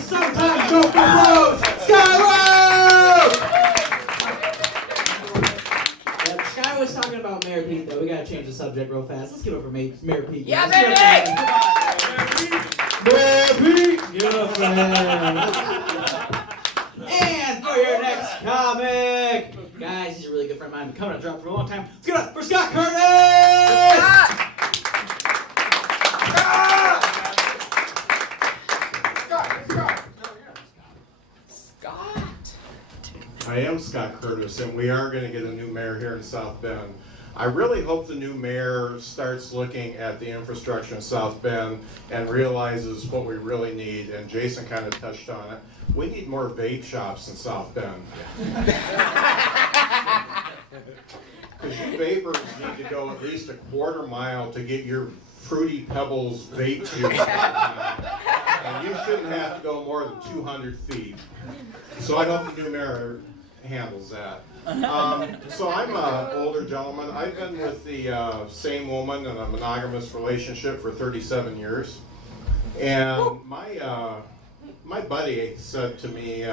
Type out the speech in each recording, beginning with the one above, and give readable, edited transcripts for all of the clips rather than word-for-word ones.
Summertime Joker Rose, Sky Rose! Yeah, Sky was talking about Mayor Pete, though. We gotta change the subject real fast. Let's give it for Mayor Pete. Yeah, baby! Mayor Pete! Yeah, man. And for your next comic, guys, he's a really good friend of mine. Been coming on drop for a long time. Let's give it up for Scott Curtis! Scott! I am Scott Curtis, and we are going to get a new mayor here in South Bend. I really hope the new mayor starts looking at the infrastructure in South Bend and realizes what we really need, and Jason kind of touched on it. We need more vape shops in South Bend. Because you vapors need to go at least a quarter mile to get your Fruity Pebbles vape tube. And you shouldn't have to go more than 200 feet. So I hope the new mayor handles that. So I'm an older gentleman. I've been with the same woman in a monogamous relationship for 37 years. And my buddy said to me,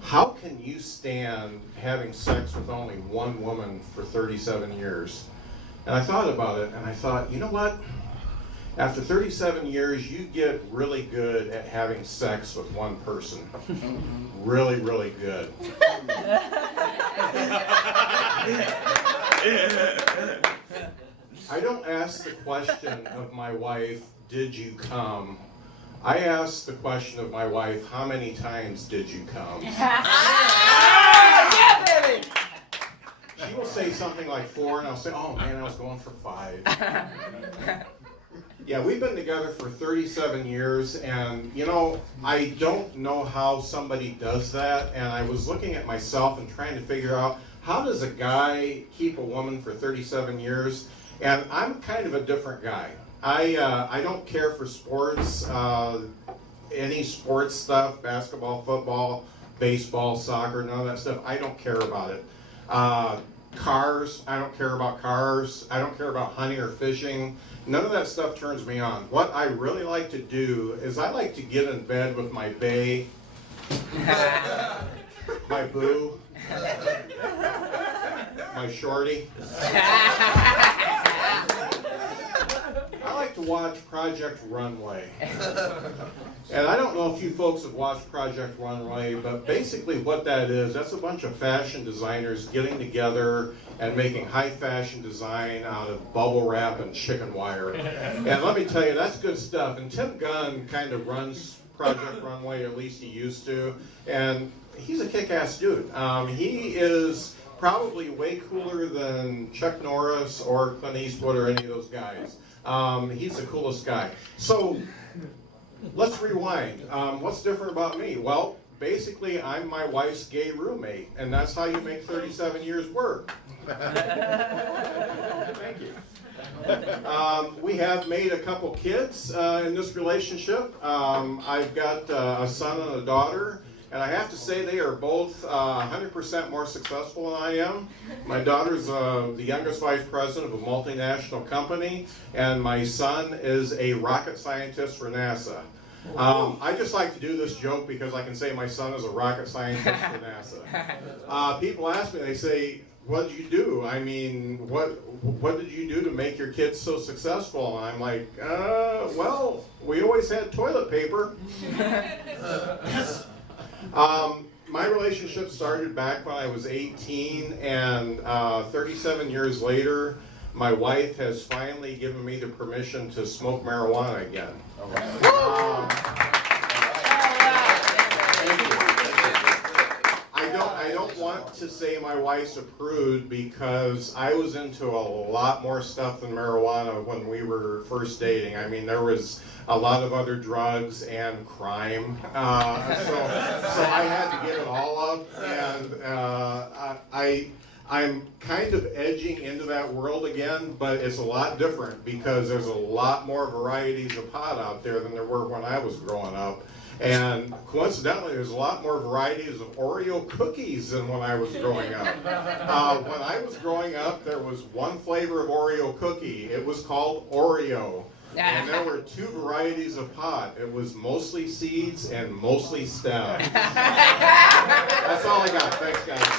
how can you stand having sex with only one woman for 37 years? And I thought about it, and I thought, you know what? After 37 years, you get really good at having sex with one person. Really, really good. I don't ask the question of my wife, did you come? I ask the question of my wife, how many times did you come? Yeah, baby! She will say something like 4, and I'll say, oh man, I was going for 5. Yeah, we've been together for 37 years, and you know, I don't know how somebody does that, and I was looking at myself and trying to figure out, how does a guy keep a woman for 37 years? And I'm kind of a different guy. I don't care for sports, any sports stuff, basketball, football, baseball, soccer, none of that stuff. I don't care about it. Cars, I don't care about cars. I don't care about hunting or fishing. None of that stuff turns me on. What I really like to do is I like to get in bed with my bae, my boo, my shorty. I like to watch Project Runway. And I don't know if you folks have watched Project Runway, but basically what that is, that's a bunch of fashion designers getting together and making high fashion design out of bubble wrap and chicken wire. And let me tell you, that's good stuff. And Tim Gunn kind of runs Project Runway, at least he used to. And he's a kick-ass dude. He is probably way cooler than Chuck Norris or Clint Eastwood or any of those guys. He's the coolest guy. So let's rewind. What's different about me? Well, basically, I'm my wife's gay roommate, and that's how you make 37 years work. Thank you. We have made a couple kids in this relationship. I've got a son and a daughter, and I have to say they are both 100% more successful than I am. My daughter's the youngest vice president of a multinational company, and my son is a rocket scientist for NASA. I just like to do this joke because I can say my son is a rocket scientist for NASA. People ask me, they say, what did you do? I mean, what did you do to make your kids so successful? And I'm like, well, we always had toilet paper. My relationship started back when I was 18, and 37 years later, my wife has finally given me the permission to smoke marijuana again. All right. I don't want to say my wife's a prude because I was into a lot more stuff than marijuana when we were first dating. I mean, there was a lot of other drugs and crime, so I had to give it all up, and I'm kind of edging into that world again, but it's a lot different because there's a lot more varieties of pot out there than there were when I was growing up. And coincidentally, there's a lot more varieties of Oreo cookies than when I was growing up. When I was growing up, there was one flavor of Oreo cookie. It was called Oreo. And there were 2 varieties of pot. It was mostly seeds and mostly stem. That's all I got. Thanks, guys.